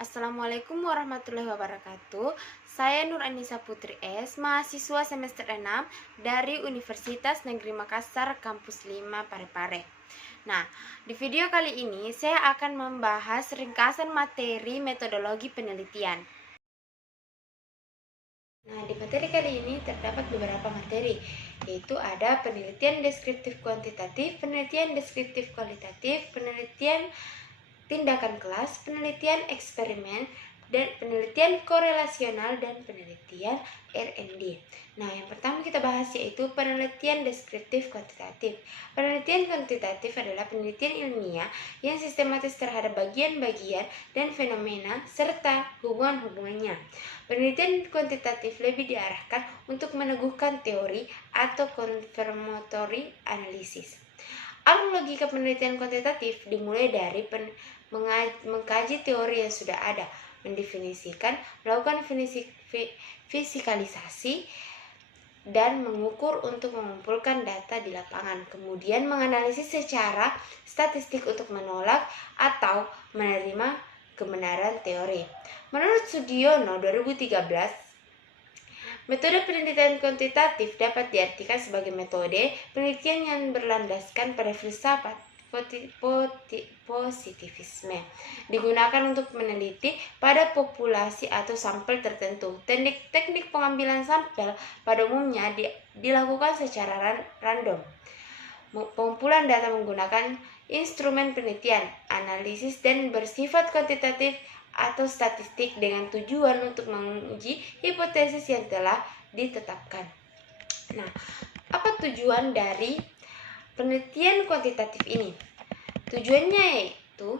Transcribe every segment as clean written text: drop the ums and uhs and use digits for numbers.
Assalamualaikum warahmatullahi wabarakatuh. Saya Nur Anissa Putri S, mahasiswa semester 6 dari Universitas Negeri Makassar, Kampus 5 Parepare. Nah, di video kali ini saya akan membahas ringkasan materi metodologi penelitian. Nah, di materi kali ini terdapat beberapa materi, yaitu ada penelitian deskriptif kuantitatif, penelitian deskriptif kualitatif, penelitian tindakan kelas, penelitian eksperimen, dan penelitian korelasional, dan penelitian R&D. Nah, yang pertama kita bahas yaitu penelitian deskriptif kuantitatif. Penelitian kuantitatif adalah penelitian ilmiah yang sistematis terhadap bagian-bagian dan fenomena serta hubungan-hubungannya. Penelitian kuantitatif lebih diarahkan untuk meneguhkan teori atau confirmatory analysis. Alur logika penelitian kuantitatif dimulai dari mengkaji teori yang sudah ada, mendefinisikan, melakukan fisikalisasi, dan mengukur untuk mengumpulkan data di lapangan, kemudian menganalisis secara statistik untuk menolak atau menerima kebenaran teori. Menurut Sudiono 2013, metode penelitian kuantitatif dapat diartikan sebagai metode penelitian yang berlandaskan pada filsafat positivisme, digunakan untuk meneliti pada populasi atau sampel tertentu. Teknik pengambilan sampel pada umumnya dilakukan secara random. Pengumpulan data menggunakan instrumen penelitian, analisis, dan bersifat kuantitatif atau statistik dengan tujuan untuk menguji hipotesis yang telah ditetapkan. Nah, apa tujuan dari penelitian kuantitatif ini? Tujuannya yaitu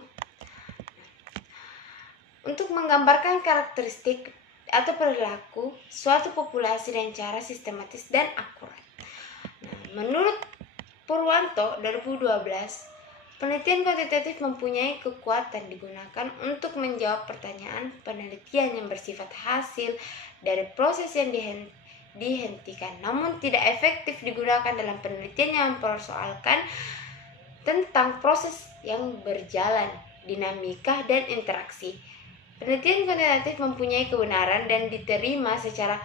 untuk menggambarkan karakteristik atau perilaku suatu populasi dengan cara sistematis dan akurat. Nah, menurut Purwanto 2012, penelitian kuantitatif mempunyai kekuatan digunakan untuk menjawab pertanyaan penelitian yang bersifat hasil dari proses yang dihentikan, namun tidak efektif digunakan dalam penelitian yang mempersoalkan tentang proses yang berjalan, dinamika, dan interaksi. Penelitian kuantitatif mempunyai kebenaran dan diterima secara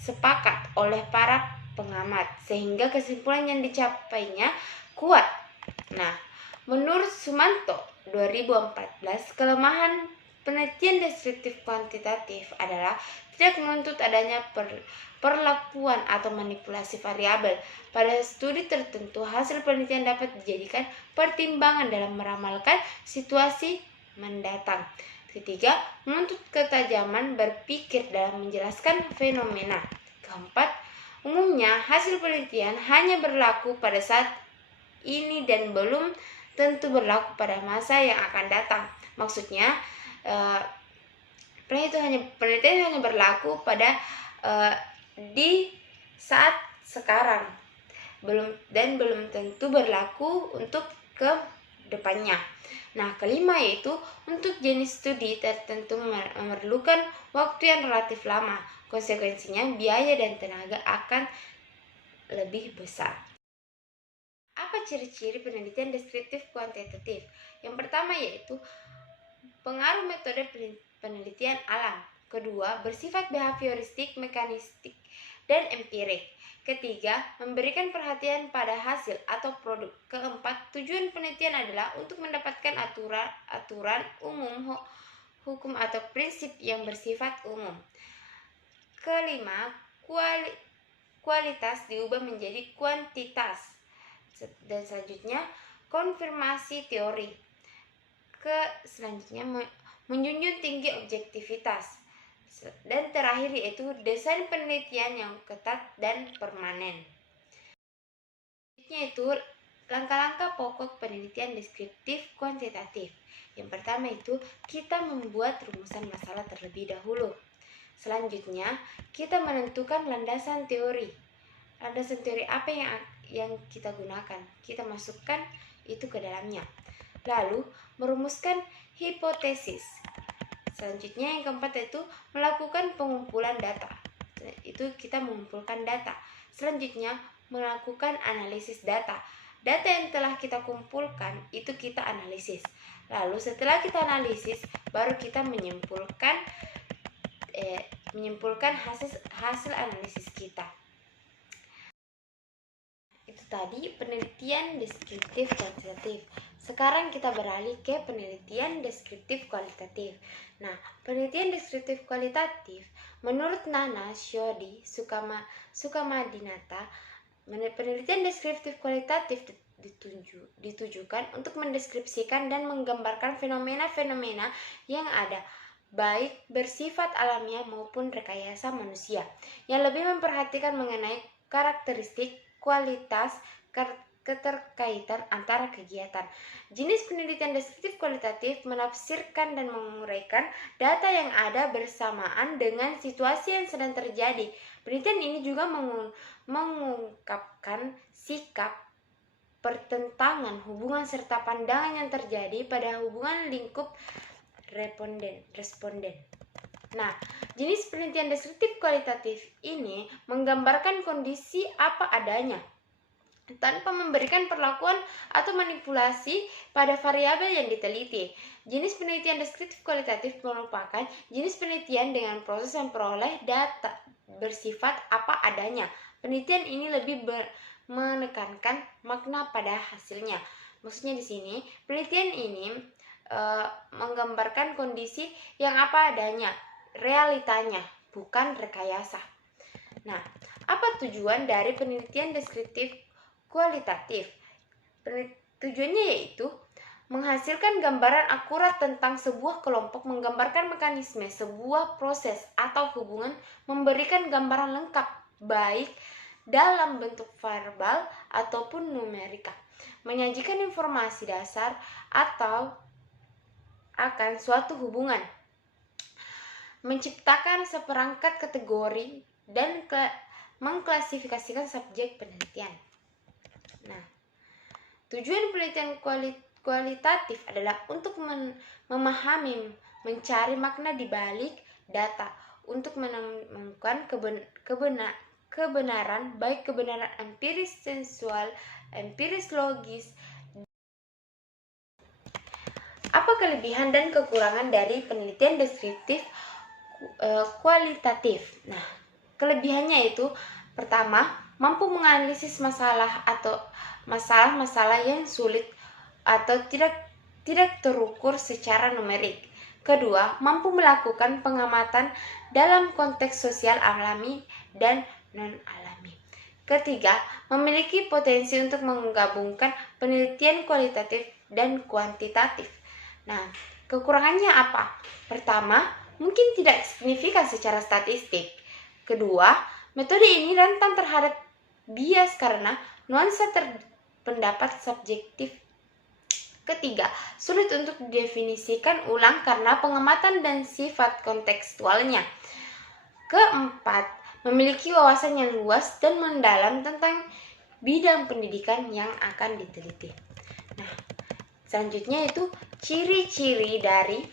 sepakat oleh para pengamat, sehingga kesimpulan yang dicapainya kuat. Nah, menurut Sumanto 2014, kelemahan penelitian deskriptif kuantitatif adalah tidak menuntut adanya perlakuan atau manipulasi variabel. Pada studi tertentu, hasil penelitian dapat dijadikan pertimbangan dalam meramalkan situasi mendatang. Ketiga, menuntut ketajaman berpikir dalam menjelaskan fenomena. Keempat, umumnya hasil penelitian hanya berlaku pada saat ini dan belum tentu berlaku pada masa yang akan datang. Maksudnya, penelitian hanya berlaku pada di saat sekarang, belum tentu berlaku untuk ke depannya. Nah, kelima yaitu untuk jenis studi tertentu memerlukan waktu yang relatif lama. Konsekuensinya biaya dan tenaga akan lebih besar. Apa ciri-ciri penelitian deskriptif kuantitatif? Yang pertama yaitu pengaruh metode penelitian alam. Kedua, bersifat behavioristik, mekanistik, dan empirik. Ketiga, memberikan perhatian pada hasil atau produk. Keempat, tujuan penelitian adalah untuk mendapatkan aturan umum, hukum atau prinsip yang bersifat umum. Kelima, kualitas diubah menjadi kuantitas. Dan selanjutnya, konfirmasi teori. Selanjutnya, menjunjung tinggi objektivitas. Dan terakhir yaitu desain penelitian yang ketat dan permanen. Yaitu langkah-langkah pokok penelitian deskriptif kuantitatif. Yang pertama itu kita membuat rumusan masalah terlebih dahulu. Selanjutnya kita menentukan landasan teori. Landasan teori apa yang kita gunakan? Kita masukkan itu ke dalamnya. Lalu merumuskan hipotesis. Selanjutnya yang keempat yaitu melakukan pengumpulan data. Itu kita mengumpulkan data. Selanjutnya melakukan analisis data data yang telah kita kumpulkan itu kita analisis. Lalu setelah kita analisis, baru kita menyimpulkan hasil analisis kita. Itu tadi penelitian deskriptif kuantitatif. Sekarang kita beralih ke penelitian deskriptif kualitatif. Nah, penelitian deskriptif kualitatif menurut Nana Shyodi Sukamadinata, penelitian deskriptif kualitatif ditujukan untuk mendeskripsikan dan menggambarkan fenomena-fenomena yang ada, baik bersifat alamiah maupun rekayasa manusia, yang lebih memperhatikan mengenai karakteristik, kualitas, keterkaitan antara kegiatan. Jenis penelitian deskriptif kualitatif menafsirkan dan menguraikan data yang ada bersamaan dengan situasi yang sedang terjadi. Penelitian ini juga mengungkapkan sikap, pertentangan, hubungan serta pandangan yang terjadi pada hubungan lingkup responden. Nah, jenis penelitian deskriptif kualitatif ini menggambarkan kondisi apa adanya tanpa memberikan perlakuan atau manipulasi pada variabel yang diteliti. Jenis penelitian deskriptif kualitatif merupakan jenis penelitian dengan proses memperoleh data bersifat apa adanya. Penelitian ini lebih menekankan makna pada hasilnya. Maksudnya di sini, penelitian ini menggambarkan kondisi yang apa adanya, realitanya, bukan rekayasa. Nah, apa tujuan dari penelitian deskriptif kualitatif? Tujuannya yaitu menghasilkan gambaran akurat tentang sebuah kelompok, menggambarkan mekanisme sebuah proses atau hubungan, memberikan gambaran lengkap baik dalam bentuk verbal ataupun numerika, menyajikan informasi dasar atau akan suatu hubungan, menciptakan seperangkat kategori dan mengklasifikasikan subjek penelitian. Nah, tujuan penelitian kualitatif adalah untuk memahami, mencari makna di balik data, untuk menemukan kebenaran, baik kebenaran empiris sensual, empiris logis. Apa kelebihan dan kekurangan dari penelitian deskriptif kualitatif? Nah, kelebihannya itu pertama, mampu menganalisis masalah atau masalah-masalah yang sulit atau tidak terukur secara numerik. Kedua, mampu melakukan pengamatan dalam konteks sosial alami dan non-alami. Ketiga, memiliki potensi untuk menggabungkan penelitian kualitatif dan kuantitatif. Nah, kekurangannya apa? Pertama, mungkin tidak signifikan secara statistik. Kedua, metode ini rentan terhadap bias karena nuansa pendapat subjektif. Ketiga, sulit untuk didefinisikan ulang karena pengamatan dan sifat kontekstualnya. Keempat, memiliki wawasan yang luas dan mendalam tentang bidang pendidikan yang akan diteliti. Nah, selanjutnya itu ciri-ciri dari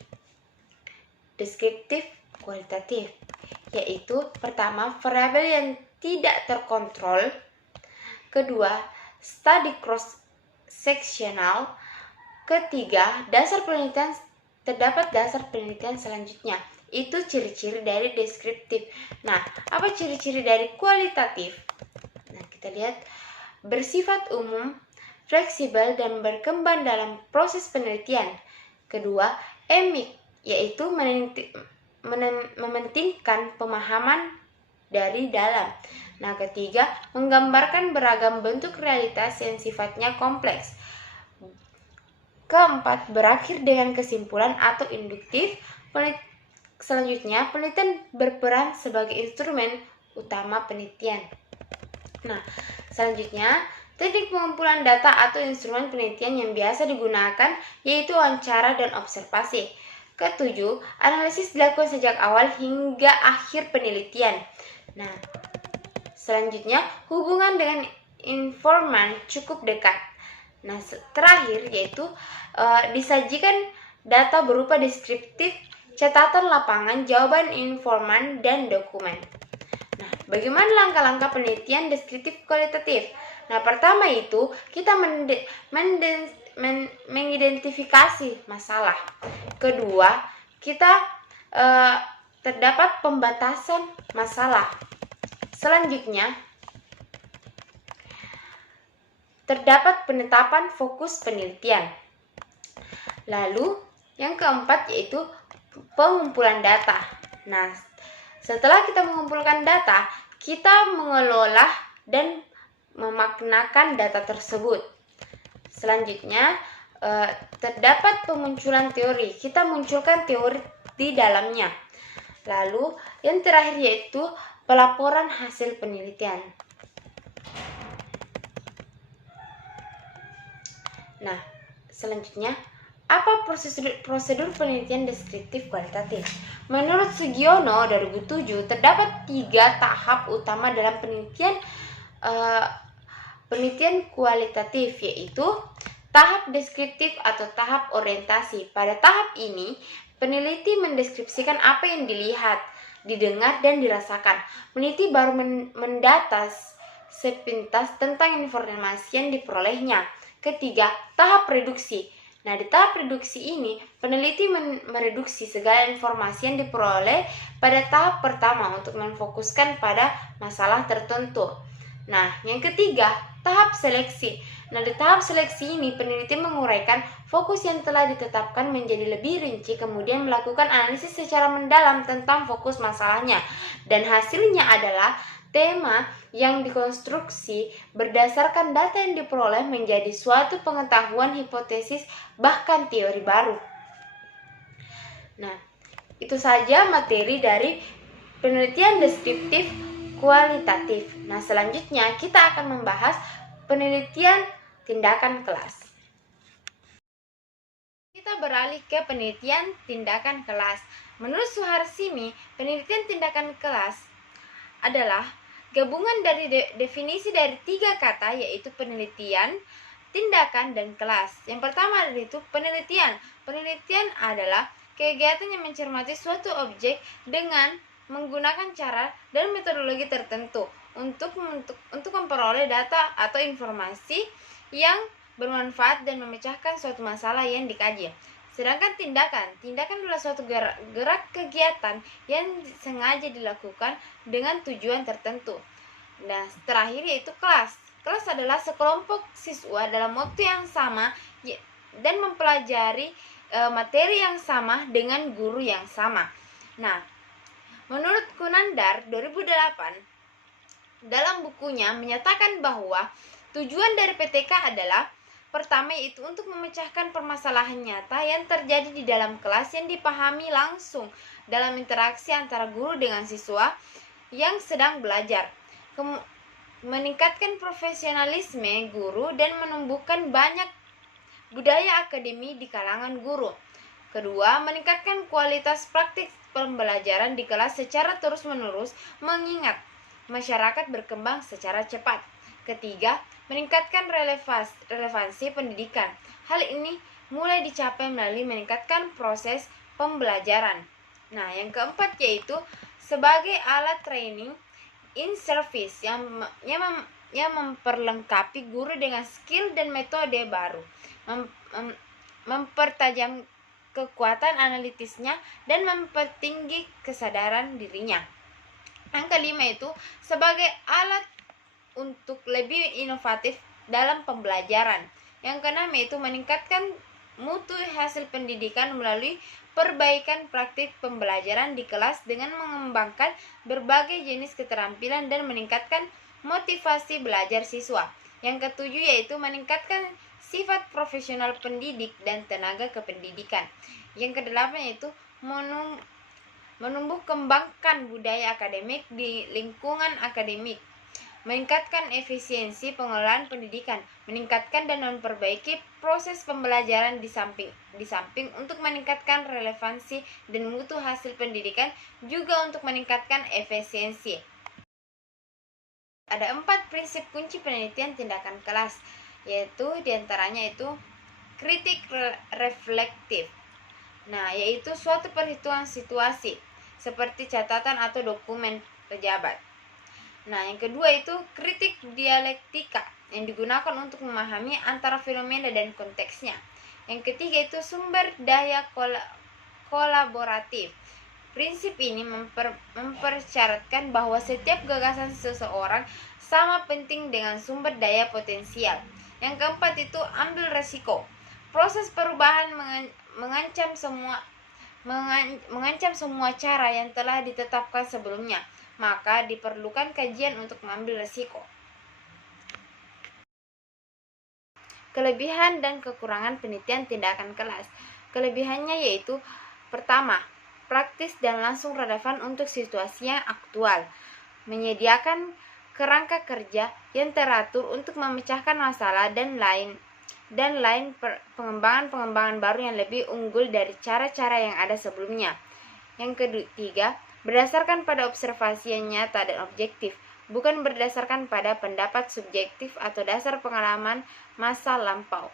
deskriptif kualitatif, yaitu pertama, variabel yang tidak terkontrol. Kedua, studi cross-sectional. Ketiga, terdapat dasar penelitian selanjutnya. Itu ciri-ciri dari deskriptif. Nah, apa ciri-ciri dari kualitatif? Nah, kita lihat bersifat umum, fleksibel, dan berkembang dalam proses penelitian. Kedua, emik, yaitu mementingkan pemahaman dari dalam. Nah, ketiga, menggambarkan beragam bentuk realitas yang sifatnya kompleks. Keempat, berakhir dengan kesimpulan atau induktif. Selanjutnya, penelitian berperan sebagai instrumen utama penelitian. Nah, selanjutnya, teknik pengumpulan data atau instrumen penelitian yang biasa digunakan yaitu wawancara dan observasi. Ketujuh, analisis dilakukan sejak awal hingga akhir penelitian. Nah, selanjutnya, hubungan dengan informan cukup dekat. Nah, terakhir yaitu disajikan data berupa deskriptif, catatan lapangan, jawaban informan, dan dokumen. Nah, bagaimana langkah-langkah penelitian deskriptif kualitatif? Nah, pertama itu kita mengidentifikasi masalah. Kedua, kita terdapat pembatasan masalah. Selanjutnya, terdapat penetapan fokus penelitian. Lalu, yang keempat yaitu pengumpulan data. Nah, setelah kita mengumpulkan data, kita mengelola dan memaknakan data tersebut. Selanjutnya, terdapat pemunculan teori. Kita munculkan teori di dalamnya. Lalu, yang terakhir yaitu pelaporan hasil penelitian. Nah, selanjutnya, apa prosedur penelitian deskriptif kualitatif? Menurut Sugiono 2007, terdapat 3 tahap utama dalam penelitian kualitatif, yaitu tahap deskriptif atau tahap orientasi. Pada tahap ini, peneliti mendeskripsikan apa yang dilihat, didengar, dan dirasakan. Peneliti baru mendata sepintas tentang informasi yang diperolehnya. Ketiga, tahap reduksi. Nah, di tahap reduksi ini, peneliti mereduksi segala informasi yang diperoleh pada tahap pertama untuk memfokuskan pada masalah tertentu. Nah, yang ketiga, tahap seleksi. Nah, di tahap seleksi ini, peneliti menguraikan fokus yang telah ditetapkan menjadi lebih rinci, kemudian melakukan analisis secara mendalam tentang fokus masalahnya. Dan hasilnya adalah tema yang dikonstruksi berdasarkan data yang diperoleh menjadi suatu pengetahuan, hipotesis, bahkan teori baru. Nah, itu saja materi dari penelitian deskriptif kualitatif. Nah, selanjutnya kita akan membahas penelitian tindakan kelas. Kita beralih ke penelitian tindakan kelas. Menurut Suharsini, penelitian tindakan kelas adalah gabungan dari definisi dari 3 kata, yaitu penelitian, tindakan, dan kelas. Yang pertama itu penelitian. Penelitian adalah kegiatan yang mencermati suatu objek dengan menggunakan cara dan metodologi tertentu untuk memperoleh data atau informasi yang bermanfaat dan memecahkan suatu masalah yang dikaji. Sedangkan tindakan adalah suatu gerak kegiatan yang sengaja dilakukan dengan tujuan tertentu. Nah, terakhir yaitu kelas. Kelas adalah sekelompok siswa dalam waktu yang sama dan mempelajari materi yang sama dengan guru yang sama. Nah, menurut Kunandar 2008, dalam bukunya menyatakan bahwa tujuan dari PTK adalah pertama yaitu untuk memecahkan permasalahan nyata yang terjadi di dalam kelas yang dipahami langsung dalam interaksi antara guru dengan siswa yang sedang belajar. Meningkatkan profesionalisme guru dan menumbuhkan banyak budaya akademi di kalangan guru. Kedua, meningkatkan kualitas praktik pembelajaran di kelas secara terus-menerus mengingat masyarakat berkembang secara cepat. Ketiga, meningkatkan relevansi pendidikan. Hal ini mulai dicapai melalui meningkatkan proses pembelajaran. Nah, yang keempat yaitu sebagai alat training in service yang memperlengkapi guru dengan skill dan metode baru, mempertajam kekuatan analitisnya dan mempertinggi kesadaran dirinya. Yang kelima itu sebagai alat untuk lebih inovatif dalam pembelajaran. Yang keenam yaitu meningkatkan mutu hasil pendidikan melalui perbaikan praktik pembelajaran di kelas dengan mengembangkan berbagai jenis keterampilan dan meningkatkan motivasi belajar siswa. Yang ketujuh yaitu meningkatkan sifat profesional pendidik dan tenaga kependidikan. Yang kedelapan yaitu menumbuh kembangkan budaya akademik di lingkungan akademik, meningkatkan efisiensi pengelolaan pendidikan, meningkatkan dan memperbaiki proses pembelajaran di samping untuk meningkatkan relevansi dan mutu hasil pendidikan, juga untuk meningkatkan efisiensi. Ada 4 prinsip kunci penelitian tindakan kelas, yaitu diantaranya itu kritik reflektif. Nah, yaitu suatu perhitungan situasi seperti catatan atau dokumen pejabat. Nah, yang kedua itu kritik dialektika, yang digunakan untuk memahami antara fenomena dan konteksnya. Yang ketiga itu sumber daya kolaboratif. Prinsip ini mempersyaratkan bahwa setiap gagasan seseorang sama penting dengan sumber daya potensial. Yang keempat itu ambil resiko. Proses perubahan mengancam semua cara yang telah ditetapkan sebelumnya, maka diperlukan kajian untuk mengambil resiko. Kelebihan dan kekurangan penelitian tindakan kelas. Kelebihannya yaitu pertama, praktis dan langsung relevan untuk situasi yang aktual, menyediakan kerangka kerja yang teratur untuk memecahkan masalah dan lain pengembangan baru yang lebih unggul dari cara-cara yang ada sebelumnya. Yang ketiga, berdasarkan pada observasi yang nyata dan objektif, bukan berdasarkan pada pendapat subjektif atau dasar pengalaman masa lampau.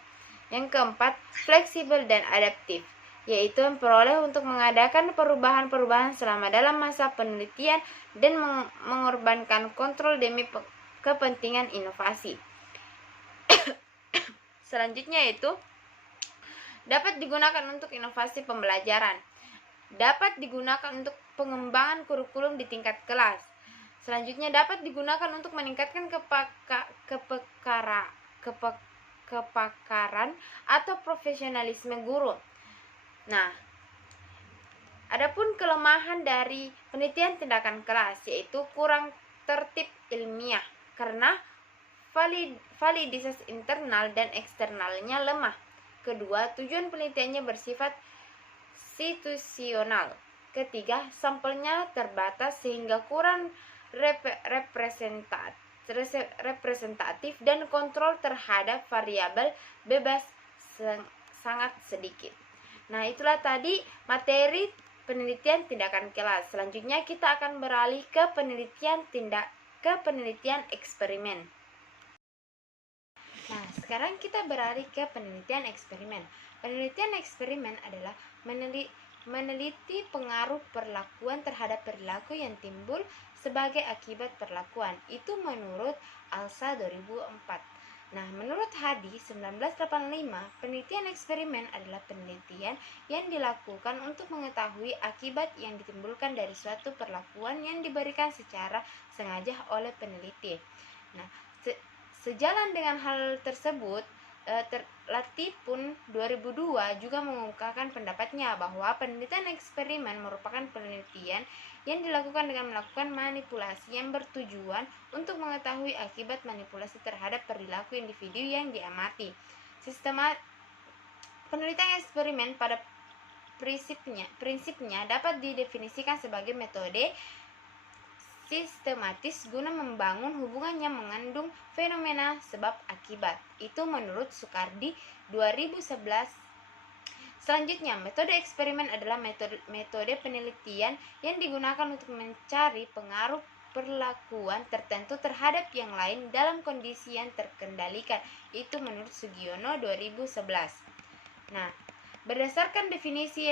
Yang keempat, fleksibel dan adaptif, yaitu memperoleh untuk mengadakan perubahan-perubahan selama dalam masa penelitian dan mengorbankan kontrol demi kepentingan inovasi. Selanjutnya yaitu dapat digunakan untuk inovasi pembelajaran, dapat digunakan untuk pengembangan kurikulum di tingkat kelas. Selanjutnya dapat digunakan untuk meningkatkan kepakaran atau profesionalisme guru. Nah, adapun kelemahan dari penelitian tindakan kelas yaitu kurang tertib ilmiah karena validitas internal dan eksternalnya lemah. Kedua, tujuan penelitiannya bersifat situasional. Ketiga, sampelnya terbatas sehingga kurang representatif dan kontrol terhadap variabel bebas sangat sedikit. Nah, itulah tadi materi penelitian tindakan kelas. Selanjutnya kita akan beralih ke penelitian eksperimen. Nah, sekarang kita beralih ke penelitian eksperimen. Penelitian eksperimen adalah meneliti pengaruh perlakuan terhadap perilaku yang timbul sebagai akibat perlakuan. Itu menurut Alsa 2004. Nah, menurut Hadi 1985, penelitian eksperimen adalah penelitian yang dilakukan untuk mengetahui akibat yang ditimbulkan dari suatu perlakuan yang diberikan secara sengaja oleh peneliti. Nah, sejalan dengan hal tersebut, Latifun 2002 juga mengungkapkan pendapatnya bahwa penelitian eksperimen merupakan penelitian yang dilakukan dengan melakukan manipulasi yang bertujuan untuk mengetahui akibat manipulasi terhadap perilaku individu yang diamati. Penelitian eksperimen pada prinsipnya dapat didefinisikan sebagai metode sistematis guna membangun hubungan yang mengandung fenomena sebab akibat. Itu menurut Sukardi 2011. Selanjutnya, metode eksperimen adalah metode penelitian yang digunakan untuk mencari pengaruh perlakuan tertentu terhadap yang lain dalam kondisi yang terkendalikan. Itu menurut Sugiono 2011. Nah, berdasarkan definisi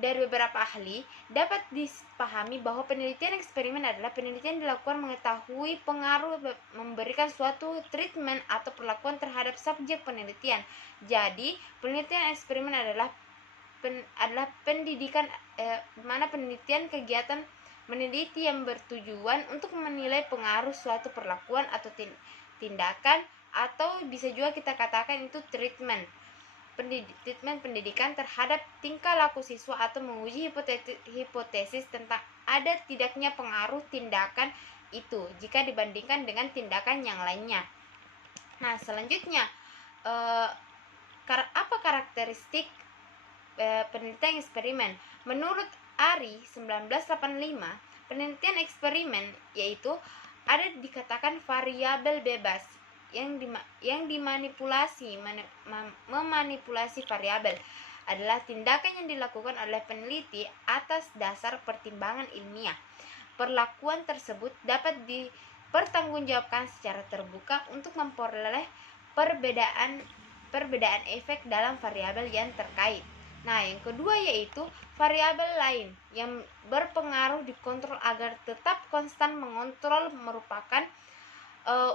dari beberapa ahli, dapat dipahami bahwa penelitian eksperimen adalah penelitian dilakukan mengetahui pengaruh memberikan suatu treatment atau perlakuan terhadap subjek penelitian. Jadi, penelitian eksperimen adalah pendidikan mana penelitian kegiatan meneliti yang bertujuan untuk menilai pengaruh suatu perlakuan atau tindakan, atau bisa juga kita katakan itu treatment pendidikan terhadap tingkah laku siswa atau menguji hipotesis tentang ada tidaknya pengaruh tindakan itu jika dibandingkan dengan tindakan yang lainnya. Nah, selanjutnya apa karakteristik penelitian eksperimen? Menurut Ari 1985, penelitian eksperimen yaitu ada dikatakan variabel bebas yang dimanipulasi. Memanipulasi variabel adalah tindakan yang dilakukan oleh peneliti atas dasar pertimbangan ilmiah. Perlakuan tersebut dapat dipertanggungjawabkan secara terbuka untuk memperoleh perbedaan efek dalam variabel yang terkait. Nah, yang kedua yaitu variabel lain yang berpengaruh dikontrol agar tetap konstan. Mengontrol merupakan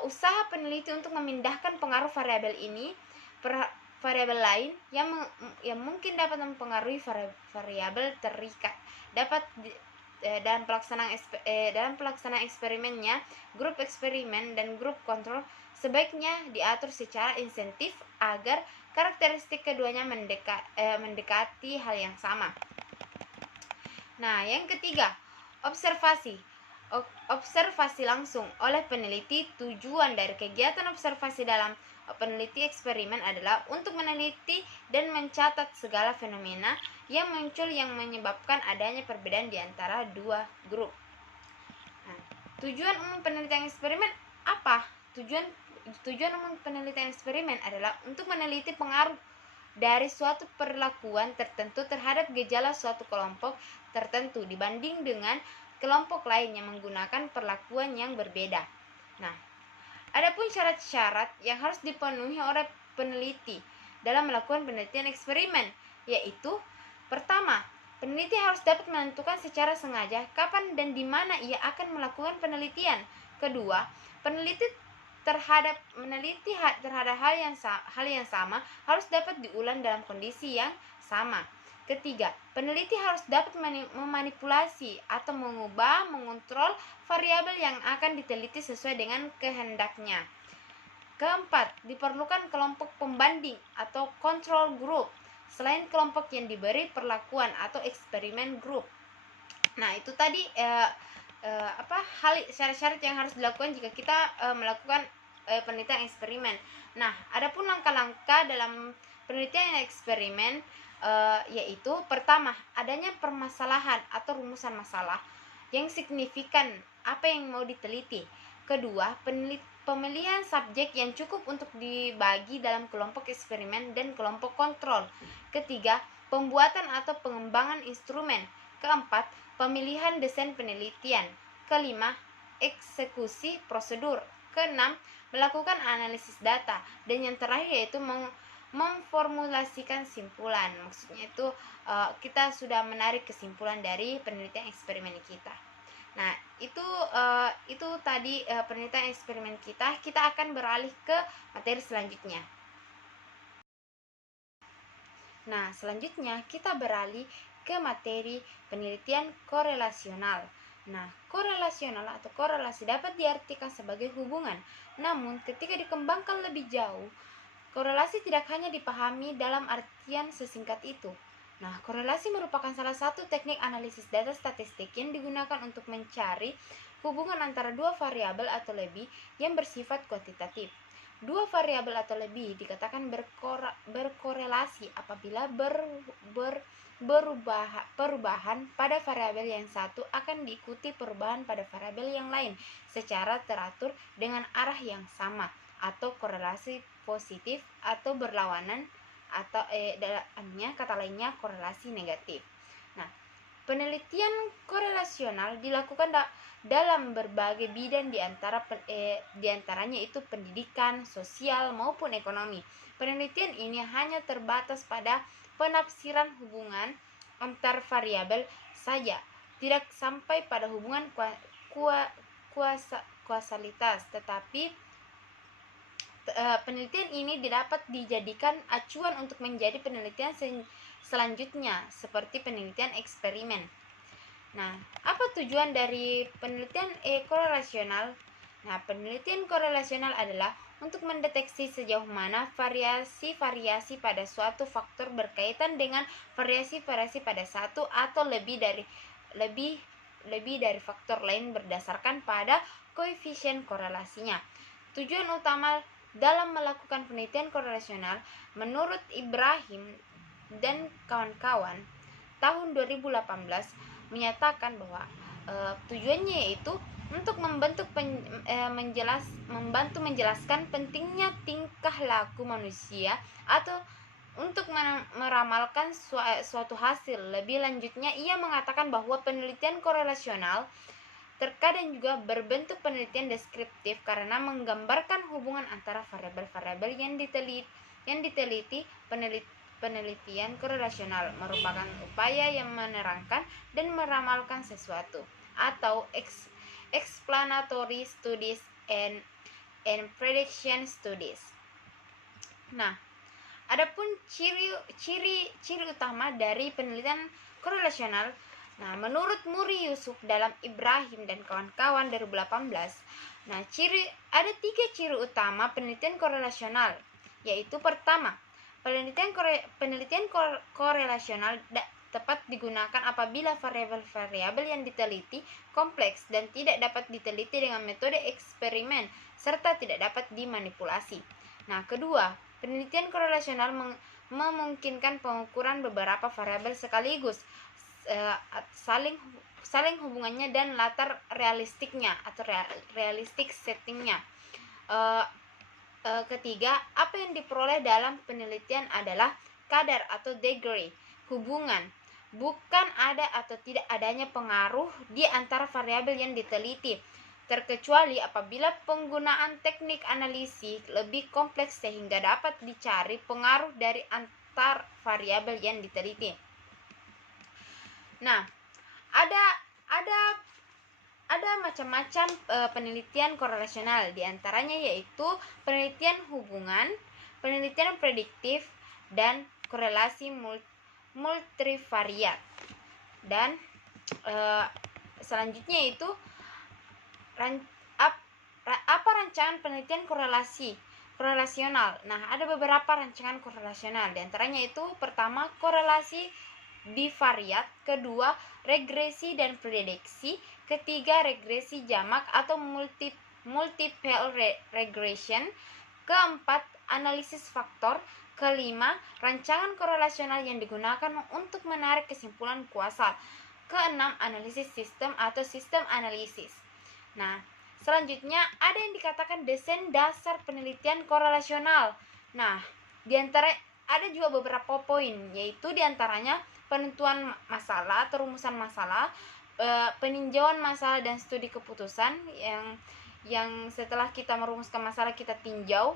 usaha peneliti untuk memindahkan pengaruh variabel ini variabel lain yang mungkin dapat mempengaruhi variabel terikat. Dalam pelaksanaan eksperimennya, grup eksperimen dan grup kontrol sebaiknya diatur secara insentif agar karakteristik keduanya mendekati hal yang sama. Nah, yang ketiga, observasi. Observasi langsung oleh peneliti. Tujuan dari kegiatan observasi dalam peneliti eksperimen adalah untuk meneliti dan mencatat segala fenomena yang muncul yang menyebabkan adanya perbedaan di antara dua grup. Nah, tujuan umum penelitian eksperimen apa? Tujuan umum penelitian eksperimen adalah untuk meneliti pengaruh dari suatu perlakuan tertentu terhadap gejala suatu kelompok tertentu dibanding dengan kelompok lain yang menggunakan perlakuan yang berbeda. Nah, adapun syarat-syarat yang harus dipenuhi oleh peneliti dalam melakukan penelitian eksperimen, yaitu pertama, peneliti harus dapat menentukan secara sengaja kapan dan di mana ia akan melakukan penelitian. Kedua, peneliti terhadap hal yang sama harus dapat diulang dalam kondisi yang sama. Ketiga, peneliti harus dapat memanipulasi atau mengontrol variabel yang akan diteliti sesuai dengan kehendaknya. Keempat, diperlukan kelompok pembanding atau control group selain kelompok yang diberi perlakuan atau eksperimen group. Nah, itu tadi syarat-syarat yang harus dilakukan jika kita melakukan penelitian eksperimen. Nah, adapun langkah-langkah dalam penelitian eksperimen yaitu pertama, adanya permasalahan atau rumusan masalah yang signifikan apa yang mau diteliti. Kedua, pemilihan subjek yang cukup untuk dibagi dalam kelompok eksperimen dan kelompok kontrol. Ketiga, pembuatan atau pengembangan instrumen. Keempat, pemilihan desain penelitian. Kelima, eksekusi prosedur. Keenam, melakukan analisis data. Dan yang terakhir yaitu memformulasikan simpulan. Maksudnya itu kita sudah menarik kesimpulan dari penelitian eksperimen kita. Nah, itu tadi penelitian eksperimen kita. Kita akan beralih ke materi selanjutnya. Nah, selanjutnya kita beralih ke materi penelitian korelasional. Nah, korelasional atau korelasi dapat diartikan sebagai hubungan. Namun, ketika dikembangkan lebih jauh, korelasi tidak hanya dipahami dalam artian sesingkat itu. Nah, korelasi merupakan salah satu teknik analisis data statistik yang digunakan untuk mencari hubungan antara dua variabel atau lebih yang bersifat kuantitatif. Dua variabel atau lebih dikatakan berkorelasi apabila perubahan pada variabel yang satu akan diikuti perubahan pada variabel yang lain secara teratur dengan arah yang sama, atau korelasi positif atau berlawanan, atau kata lainnya korelasi negatif. Nah, penelitian korelasional dilakukan dalam berbagai bidang diantaranya itu pendidikan, sosial maupun ekonomi. Penelitian ini hanya terbatas pada penafsiran hubungan antar variabel saja, tidak sampai pada hubungan kausalitas, tetapi penelitian ini dapat dijadikan acuan untuk menjadi penelitian selanjutnya seperti penelitian eksperimen. Nah, apa tujuan dari penelitian korelasional? Nah, penelitian korelasional adalah untuk mendeteksi sejauh mana variasi-variasi pada suatu faktor berkaitan dengan variasi-variasi pada satu atau lebih dari faktor lain berdasarkan pada koefisien korelasinya. Tujuan utama dalam melakukan penelitian korelasional menurut Ibrahim dan kawan-kawan tahun 2018 menyatakan bahwa tujuannya yaitu untuk membantu menjelaskan pentingnya tingkah laku manusia atau untuk meramalkan suatu hasil. Lebih lanjutnya, ia mengatakan bahwa penelitian korelasional terkadang juga berbentuk penelitian deskriptif karena menggambarkan hubungan antara variabel-variabel yang diteliti. Penelitian korelasional merupakan upaya yang menerangkan dan meramalkan sesuatu, atau explanatory studies and and Prediction Studies. Nah, adapun ciri utama dari penelitian korelasional, nah menurut Muri Yusuf dalam Ibrahim dan kawan-kawan 2018, nah ada 3 ciri utama penelitian korelasional, yaitu pertama, penelitian korelasional tepat digunakan apabila variabel-variabel yang diteliti kompleks dan tidak dapat diteliti dengan metode eksperimen serta tidak dapat dimanipulasi. Nah, kedua, penelitian korelasional memungkinkan pengukuran beberapa variabel sekaligus, saling hubungannya dan latar realistiknya atau realistic settingnya. Ketiga, apa yang diperoleh dalam penelitian adalah kadar atau degree hubungan, bukan ada atau tidak adanya pengaruh di antara variabel yang diteliti, terkecuali apabila penggunaan teknik analisis lebih kompleks sehingga dapat dicari pengaruh dari antar variabel yang diteliti. Nah, ada macam-macam penelitian korelasional, diantaranya yaitu penelitian hubungan, penelitian prediktif, dan korelasi multivariat. Dan selanjutnya itu apa rancangan penelitian korelasional. Nah, ada beberapa rancangan korelasional, diantaranya itu pertama korelasi bivariat, kedua regresi dan prediksi, ketiga regresi jamak atau multiple regression, keempat analisis faktor, kelima rancangan korelasional yang digunakan untuk menarik kesimpulan kausal, keenam analisis sistem atau sistem analisis. Nah, selanjutnya ada yang dikatakan desain dasar penelitian korelasional. Nah, diantara ada juga beberapa poin, yaitu diantaranya penentuan masalah atau rumusan masalah, peninjauan masalah dan studi keputusan yang setelah kita merumuskan masalah kita tinjau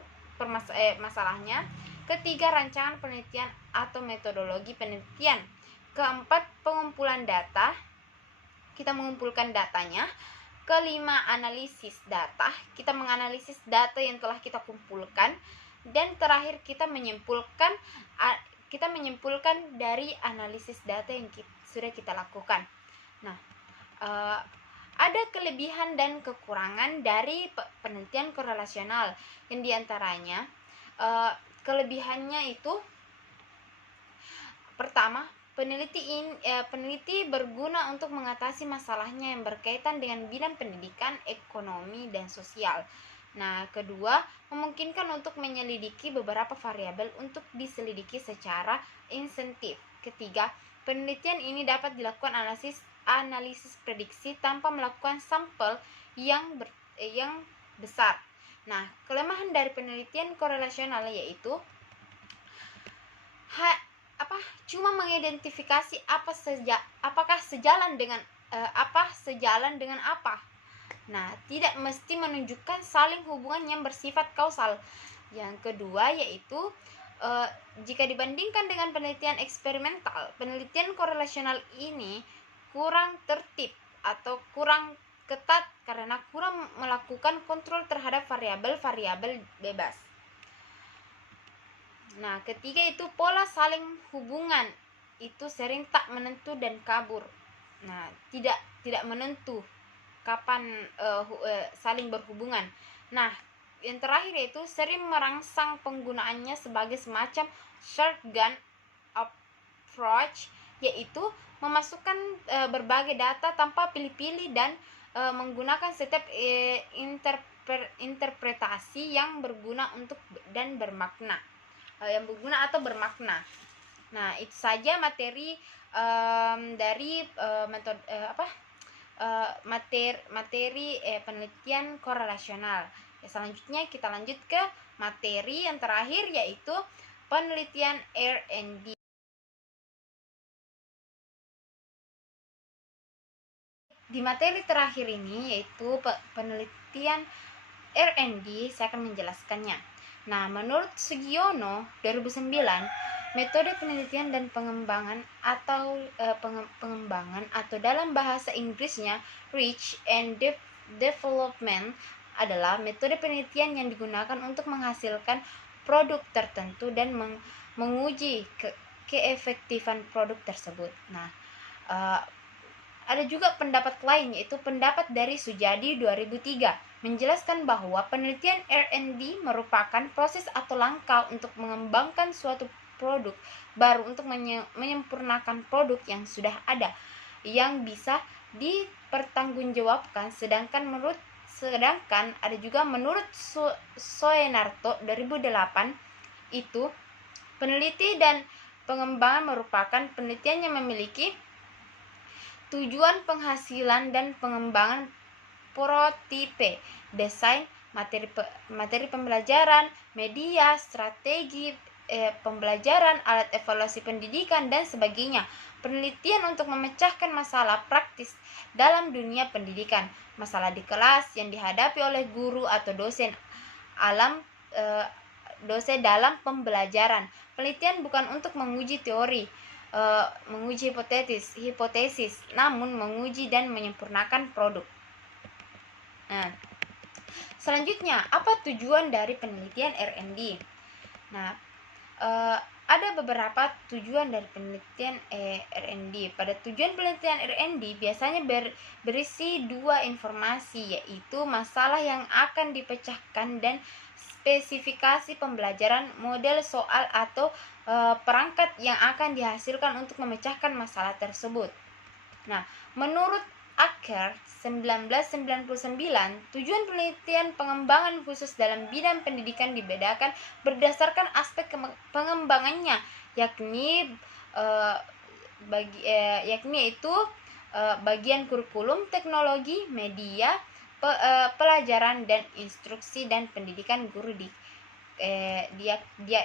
masalahnya. Ketiga, rancangan penelitian atau metodologi penelitian. Keempat, pengumpulan data, kita mengumpulkan datanya. Kelima, analisis data, kita menganalisis data yang telah kita kumpulkan. Dan terakhir, kita menyimpulkan dari analisis data yang sudah kita lakukan. Nah, ada kelebihan dan kekurangan dari penelitian korelasional, yang diantaranya kelebihannya itu pertama, peneliti berguna untuk mengatasi masalahnya yang berkaitan dengan bidang pendidikan, ekonomi, dan sosial. Nah, kedua, memungkinkan untuk menyelidiki beberapa variabel untuk diselidiki secara insentif. Ketiga, penelitian ini dapat dilakukan analisis prediksi tanpa melakukan sampel yang besar. Nah, kelemahan dari penelitian korelasional yaitu cuma mengidentifikasi apakah sejalan dengan apa. Nah, tidak mesti menunjukkan saling hubungan yang bersifat kausal. Yang kedua yaitu jika dibandingkan dengan penelitian eksperimental, penelitian korelasional ini kurang tertib atau kurang ketat karena kurang melakukan kontrol terhadap variabel-variabel bebas. Nah, ketiga itu pola saling hubungan itu sering tak menentu dan kabur. Nah, tidak menentu kapan saling berhubungan. Nah, yang terakhir itu sering merangsang penggunaannya sebagai semacam shotgun approach, yaitu memasukkan berbagai data tanpa pilih-pilih dan menggunakan setiap interpretasi yang berguna dan bermakna. Yang berguna atau bermakna. Nah, itu saja materi dari materi penelitian korelasional. Selanjutnya kita lanjut ke materi yang terakhir, yaitu penelitian R&D. Di materi terakhir ini yaitu penelitian R&D, saya akan menjelaskannya. Nah, menurut Sugiono 2009, metode penelitian dan pengembangan atau dalam bahasa Inggrisnya research and development adalah metode penelitian yang digunakan untuk menghasilkan produk tertentu dan menguji keefektifan produk tersebut. Nah, ada juga pendapat lain, yaitu pendapat dari Sujadi 2003, menjelaskan bahwa penelitian R&D merupakan proses atau langkah untuk mengembangkan suatu produk baru untuk menyempurnakan produk yang sudah ada yang bisa dipertanggungjawabkan. Sedangkan ada juga menurut Soenarto 2008, itu peneliti dan pengembangan merupakan penelitian yang memiliki tujuan penghasilan dan pengembangan prototipe, desain, materi pembelajaran, media, strategi pembelajaran, alat evaluasi pendidikan, dan sebagainya. Penelitian untuk memecahkan masalah praktis dalam dunia pendidikan, masalah di kelas yang dihadapi oleh guru atau dosen dalam pembelajaran. Penelitian bukan untuk menguji teori, menguji hipotesis, namun menguji dan menyempurnakan produk. Nah, selanjutnya, apa tujuan dari penelitian R&D? Nah, ada beberapa tujuan dari penelitian R&D. Pada tujuan penelitian R&D biasanya berisi dua informasi, yaitu masalah yang akan dipecahkan dan spesifikasi pembelajaran, model soal atau perangkat yang akan dihasilkan untuk memecahkan masalah tersebut. Nah, menurut Acker 1999, tujuan penelitian pengembangan khusus dalam bidang pendidikan dibedakan berdasarkan aspek pengembangannya, yakni bagian kurikulum, teknologi, media, pelajaran dan instruksi, dan pendidikan guru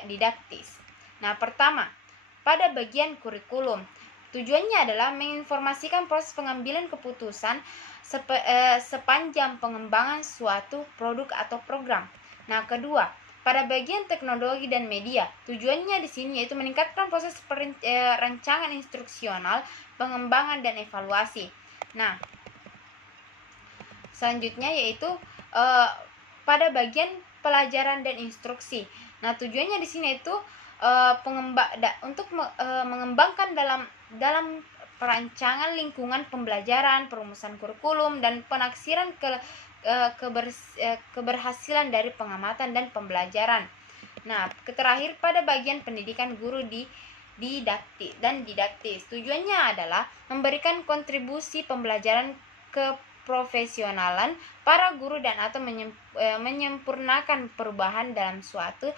didaktis. Nah, pertama, pada bagian kurikulum, tujuannya adalah menginformasikan proses pengambilan keputusan sepanjang pengembangan suatu produk atau program. Nah, kedua, pada bagian teknologi dan media, tujuannya di sini yaitu meningkatkan proses rancangan instruksional, pengembangan dan evaluasi. Nah, selanjutnya yaitu pada bagian pelajaran dan instruksi. Nah, tujuannya di sini itu untuk mengembangkan dalam perancangan lingkungan pembelajaran, perumusan kurikulum, dan penaksiran keberhasilan dari pengamatan dan pembelajaran. Nah, terakhir pada bagian pendidikan guru didaktis. Tujuannya adalah memberikan kontribusi pembelajaran keprofesionalan para guru dan atau menyempurnakan perubahan dalam suatu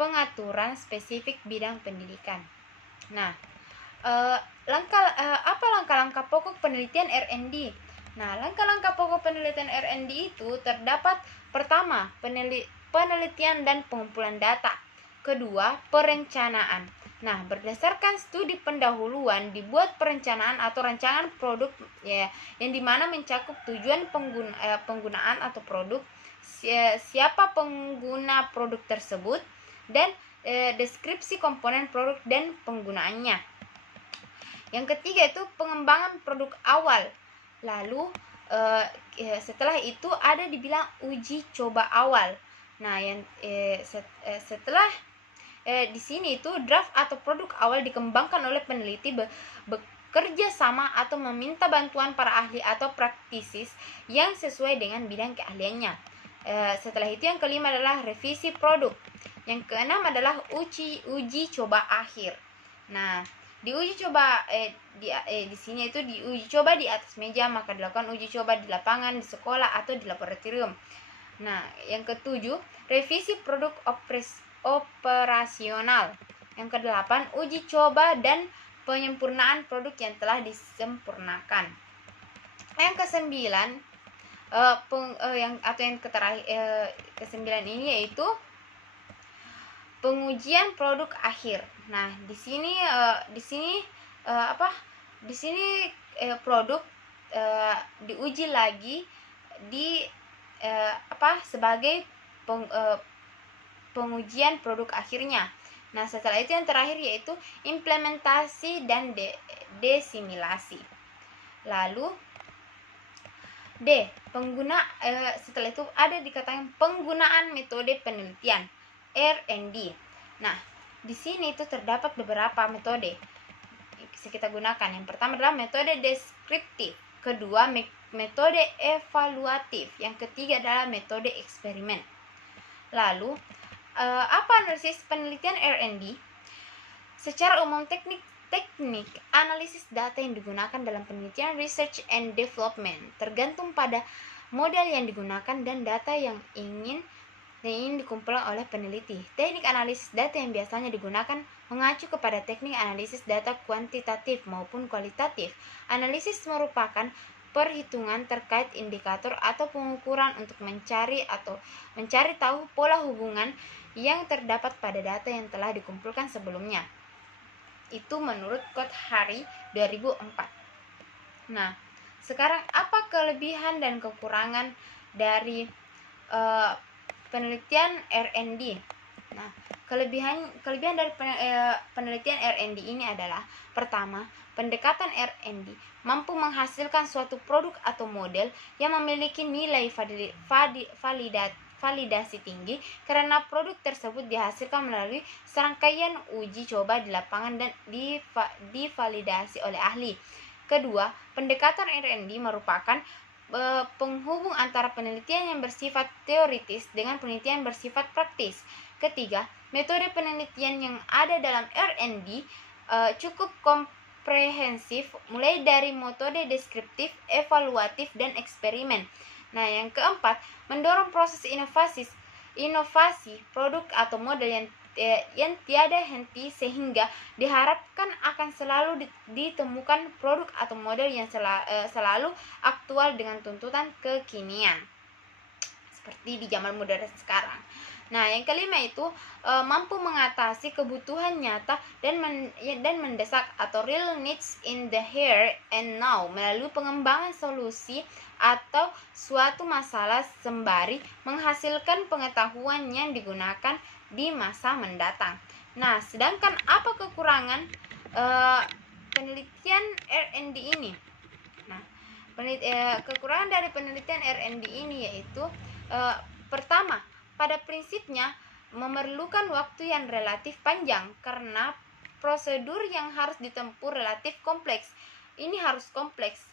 pengaturan spesifik bidang pendidikan. Nah, apa langkah-langkah pokok penelitian R&D? Nah, langkah-langkah pokok penelitian R&D itu terdapat: pertama, penelitian dan pengumpulan data. Kedua, perencanaan. Nah, berdasarkan studi pendahuluan dibuat perencanaan atau rancangan produk yang dimana mencakup tujuan penggunaan atau produk, siapa pengguna produk tersebut, dan deskripsi komponen produk dan penggunaannya. Yang ketiga itu pengembangan produk awal. Lalu setelah itu ada dibilang uji coba awal. Nah, setelah di sini itu draft atau produk awal dikembangkan oleh peneliti bekerja sama atau meminta bantuan para ahli atau praktisi yang sesuai dengan bidang keahliannya. Setelah itu yang kelima adalah revisi produk. Yang keenam adalah uji coba akhir. Nah, di uji coba di sini itu diuji coba di atas meja, maka dilakukan uji coba di lapangan, di sekolah atau di laboratorium. Nah, yang ketujuh, revisi produk operasional. Yang kedelapan, uji coba dan penyempurnaan produk yang telah disempurnakan. Yang kesembilan, kesembilan ini yaitu pengujian produk akhir. Nah, di sini produk diuji lagi sebagai pengujian produk akhirnya. Nah, setelah itu yang terakhir yaitu implementasi dan desimilasi. Lalu D. Setelah itu ada dikatakan penggunaan metode penelitian R&D. Nah, di sini itu terdapat beberapa metode bisa kita gunakan. Yang pertama adalah metode deskriptif, kedua metode evaluatif, yang ketiga adalah metode eksperimen. Lalu, apa analisis penelitian R&D? Secara umum, teknik analisis data yang digunakan dalam penelitian research and development tergantung pada model yang digunakan dan data yang ingin dikumpulkan oleh peneliti. Teknik analisis data yang biasanya digunakan mengacu kepada teknik analisis data kuantitatif maupun kualitatif. Analisis merupakan perhitungan terkait indikator atau pengukuran untuk mencari tahu pola hubungan yang terdapat pada data yang telah dikumpulkan sebelumnya. Itu menurut Kothari 2004. Nah, sekarang apa kelebihan dan kekurangan dari penelitian R&D? Nah, kelebihan dari penelitian R&D ini adalah pertama, pendekatan R&D mampu menghasilkan suatu produk atau model yang memiliki nilai validasi tinggi karena produk tersebut dihasilkan melalui serangkaian uji coba di lapangan dan divalidasi oleh ahli. Kedua, pendekatan R&D merupakan penghubung antara penelitian yang bersifat teoritis dengan penelitian bersifat praktis. Ketiga, metode penelitian yang ada dalam R&D cukup komprehensif, mulai dari metode deskriptif, evaluatif, dan eksperimen. Nah, yang keempat, mendorong proses inovasi produk atau model yang tiada henti, sehingga diharapkan akan selalu ditemukan produk atau model yang selalu aktual dengan tuntutan kekinian seperti di zaman modern sekarang. Nah, yang kelima itu mampu mengatasi kebutuhan nyata dan mendesak atau real needs in the here and now melalui pengembangan solusi atau suatu masalah sembari menghasilkan pengetahuan yang digunakan di masa mendatang. Nah, sedangkan apa kekurangan penelitian R&D ini? Nah, kekurangan dari penelitian R&D ini yaitu pertama, pada prinsipnya memerlukan waktu yang relatif panjang karena prosedur yang harus ditempuh relatif kompleks. Ini harus kompleks.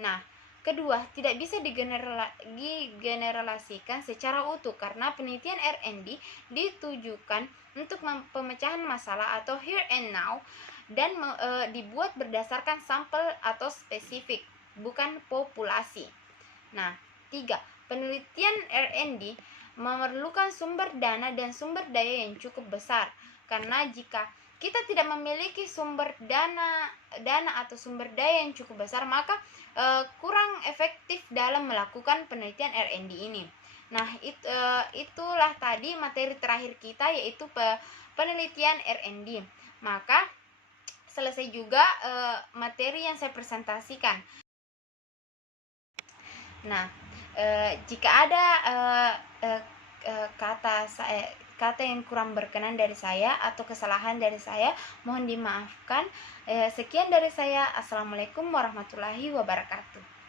Nah, kedua, tidak bisa digeneralisasikan secara utuh karena penelitian R&D ditujukan untuk pemecahan masalah atau here and now dan dibuat berdasarkan sampel atau spesifik, bukan populasi. Nah, tiga, penelitian R&D memerlukan sumber dana dan sumber daya yang cukup besar karena jika kita tidak memiliki sumber dana atau sumber daya yang cukup besar, maka kurang efektif dalam melakukan penelitian R&D ini. Nah, itulah tadi materi terakhir kita, yaitu penelitian R&D. Maka selesai juga materi yang saya presentasikan. Nah, jika ada kata yang kurang berkenan dari saya atau kesalahan dari saya, mohon dimaafkan. Sekian dari saya. Assalamualaikum warahmatullahi wabarakatuh.